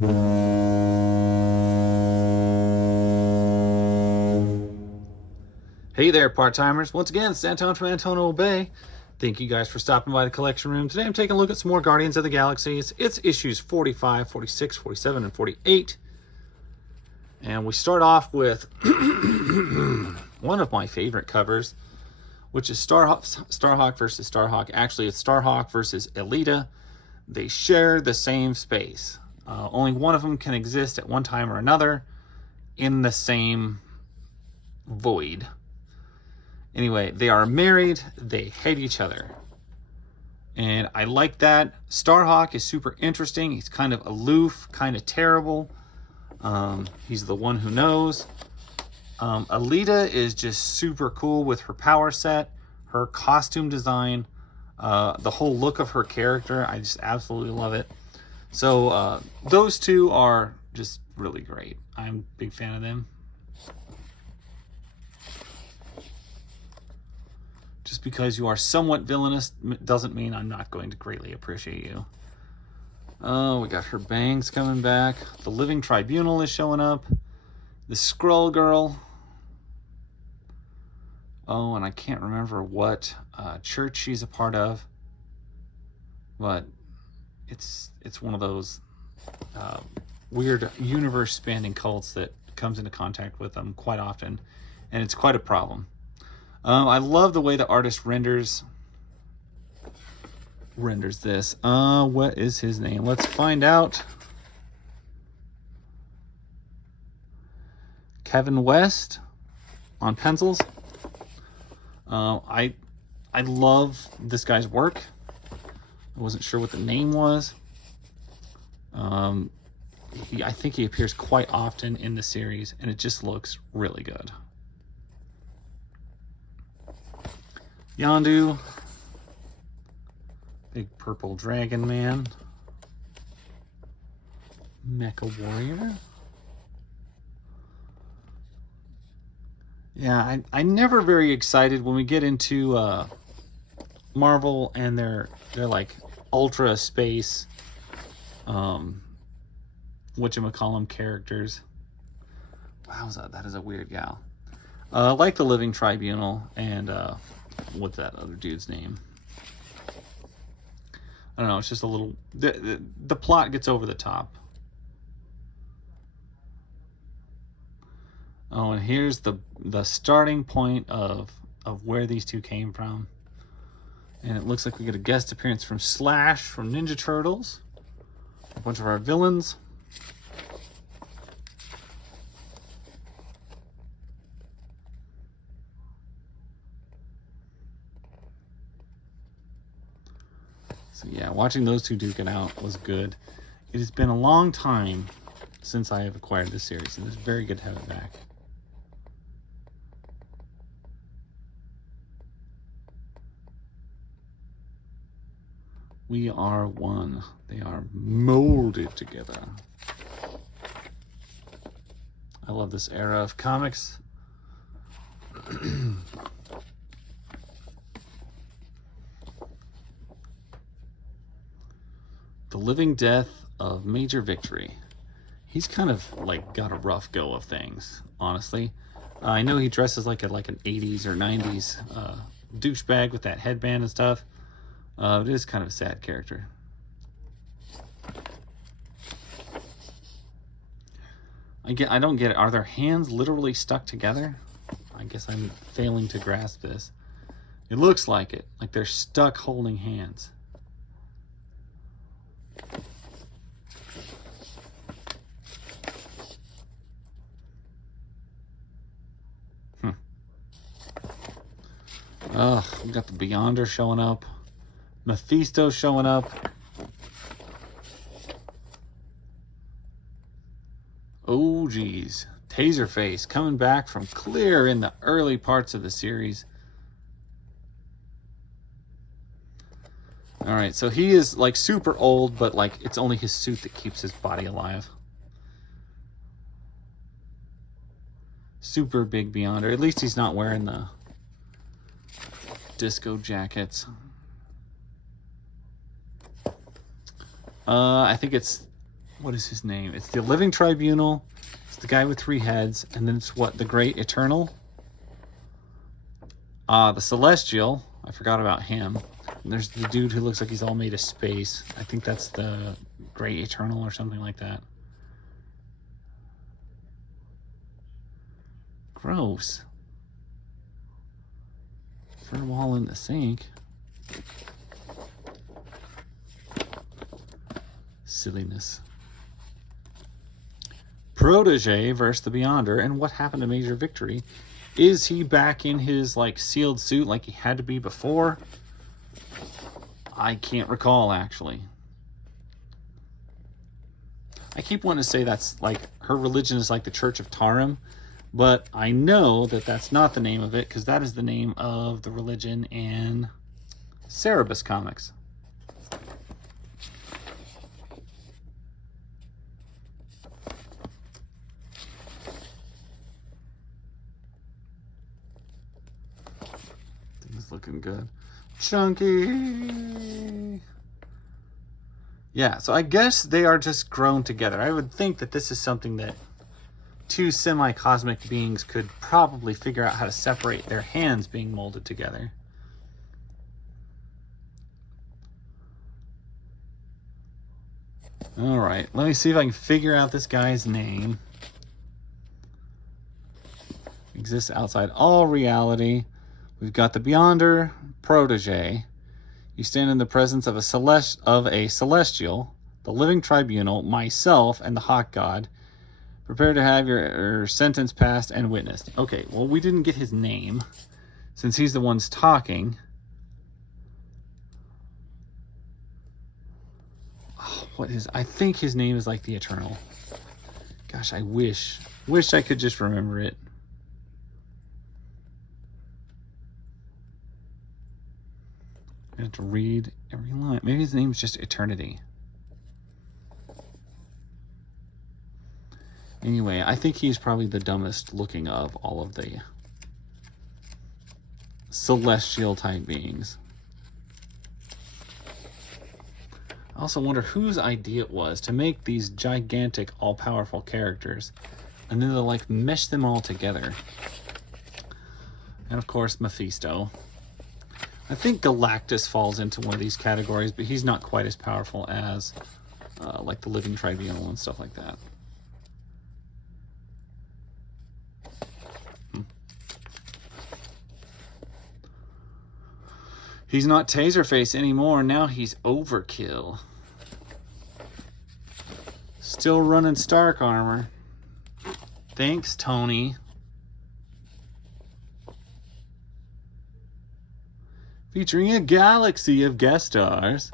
Hey there, part-timers. Once again, it's Anton from Antonio Bay. Thank you guys for stopping by the collection room. Today I'm taking a look at some more Guardians of the Galaxy. It's issues 45, 46, 47, and 48. And we start off with one of my favorite covers, which is Starhawk versus Starhawk. Actually, it's Starhawk versus Elita. They share the same space. Only one of them can exist at one time or another in the same void. Anyway, they are married. They hate each other. And I like that. Starhawk is super interesting. He's kind of aloof, kind of terrible. He's the one who knows. Elita is just super cool with her power set, her costume design, the whole look of her character. I just absolutely love it. So those two are just really great. I'm a big fan of them. Just because you are somewhat villainous doesn't mean I'm not going to greatly appreciate you. Oh, we got her bangs coming back. The Living Tribunal is showing up. The Skrull Girl. Oh, and I can't remember what church she's a part of. But it's one of those weird universe-spanning cults that comes into contact with them quite often. And it's quite a problem. I love the way the artist renders this. What is his name? Let's find out. Kevin West on pencils. I love this guy's work. I wasn't sure what the name was. I think he appears quite often in the series, and it just looks really good. Yondu, big purple dragon man, Mecha Warrior. Yeah, I'm never very excited when we get into Marvel and they're like ultra space, whatchamacallem characters. Wow, that is a weird gal. Like the Living Tribunal and what's that other dude's name? I don't know. It's just a little. The plot gets over the top. Oh, and here's the starting point of where these two came from. And it looks like we get a guest appearance from Slash from Ninja Turtles. A bunch of our villains. So yeah, watching those two duke it out was good. It has been a long time since I have acquired this series, and it's very good to have it back. We are one. They are molded together. I love this era of comics. The Living Death of Major Victory. He's kind of like got a rough go of things, honestly. I know he dresses like an 80s or 90s douchebag with that headband and stuff. It is kind of a sad character. I don't get it. Are their hands literally stuck together? I guess I'm failing to grasp this. It looks like it. Like they're stuck holding hands. We got the Beyonder showing up. Mephisto showing up. Oh, geez. Taserface coming back from Clear in the early parts of the series. All right, so he is like super old, but like it's only his suit that keeps his body alive. Super big Beyonder. At least he's not wearing the disco jackets. I think it's what is his name? It's the Living Tribunal. It's the guy with 3 heads. And then it's what? The Great Eternal? The Celestial. I forgot about him. And there's the dude who looks like he's all made of space. I think that's the Great Eternal or something like that. Gross. Throw them all in the sink. Silliness. Protege versus the Beyonder. And what happened to Major Victory? Is he back in his like sealed suit like he had to be before? I can't recall, actually. I keep wanting to say that's like her religion is like the Church of Tarim, but I know that that's not the name of it because that is the name of the religion in Cerebus Comics. Things looking good. Chunky. Yeah, so I guess they are just grown together. I would think that this is something that 2 semi-cosmic beings could probably figure out how to separate their hands being molded together. All right, let me see if I can figure out this guy's name. Exists outside all reality. We've got the Beyonder, Protege. You stand in the presence of a celestial, the Living Tribunal, myself, and the Hawk God. Prepare to have your sentence passed and witnessed. Okay, well, we didn't get his name, since he's the ones talking. Oh, what is... I think his name is like the Eternal. Gosh, I wish I could just remember it. I have to read every line. Maybe his name's just Eternity. Anyway, I think he's probably the dumbest looking of all of the celestial type beings. I also wonder whose idea it was to make these gigantic, all-powerful characters and then to like mesh them all together. And of course, Mephisto. I think Galactus falls into one of these categories, but he's not quite as powerful as like the Living Tribunal and stuff like that. He's not Taserface anymore. Now he's Overkill. Still running Stark armor. Thanks, Tony. Featuring a galaxy of guest stars.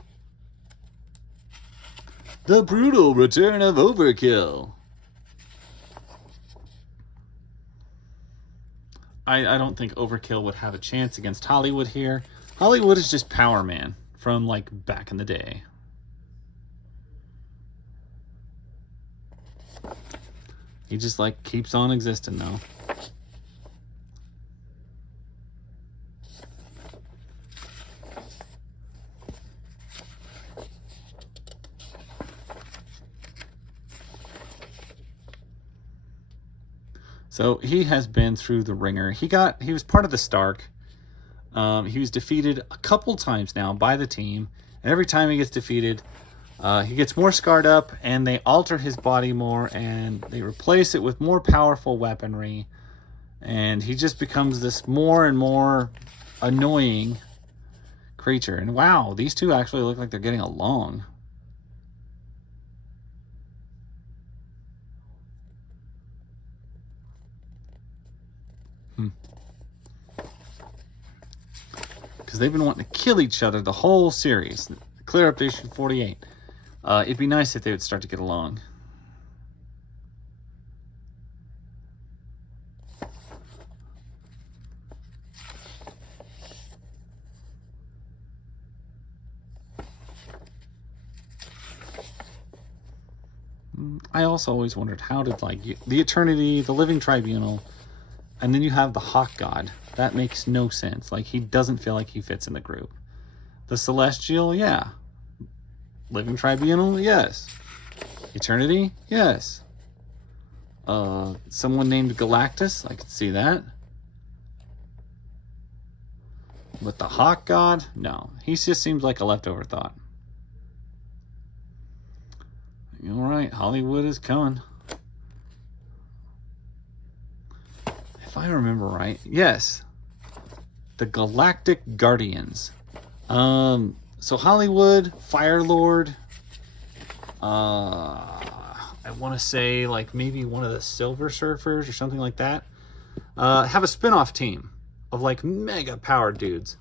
The brutal return of Overkill. I don't think Overkill would have a chance against Hollywood here. Hollywood is just Power Man from like back in the day. He just like keeps on existing though. So he has been through the ringer. He was part of the Stark. He was defeated a couple times now by the team. And every time he gets defeated, he gets more scarred up and they alter his body more and they replace it with more powerful weaponry. And he just becomes this more and more annoying creature. And wow, these two actually look like they're getting along. Because they've been wanting to kill each other the whole series. Clear up to issue 48. It'd be nice if they would start to get along. I also always wondered how did like the Eternity, the Living Tribunal, and then you have the Hawk God. That makes no sense. Like, he doesn't feel like he fits in the group. The Celestial, yeah. Living Tribunal, yes. Eternity? Yes. Someone named Galactus? I could see that. But the Hawk God? No. He just seems like a leftover thought. Alright, Hollywood is coming. If I remember right, yes. The Galactic Guardians. So Hollywood, Firelord, I want to say like maybe one of the Silver Surfers or something like that, have a spin-off team of like mega powered dudes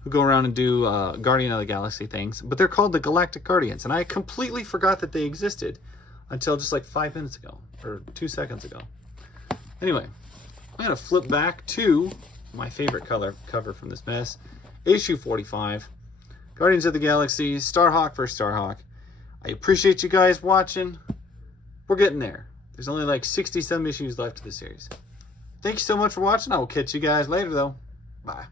who go around and do Guardian of the Galaxy things, but they're called the Galactic Guardians, and I completely forgot that they existed until just like 5 minutes ago, or 2 seconds ago. Anyway, I'm going to flip back to my favorite cover from this mess, issue 45. Guardians of the Galaxy, Starhawk versus Starhawk. I appreciate you guys watching. We're getting there. There's only like 60-some issues left of the series. Thank you so much for watching. I will catch you guys later, though. Bye.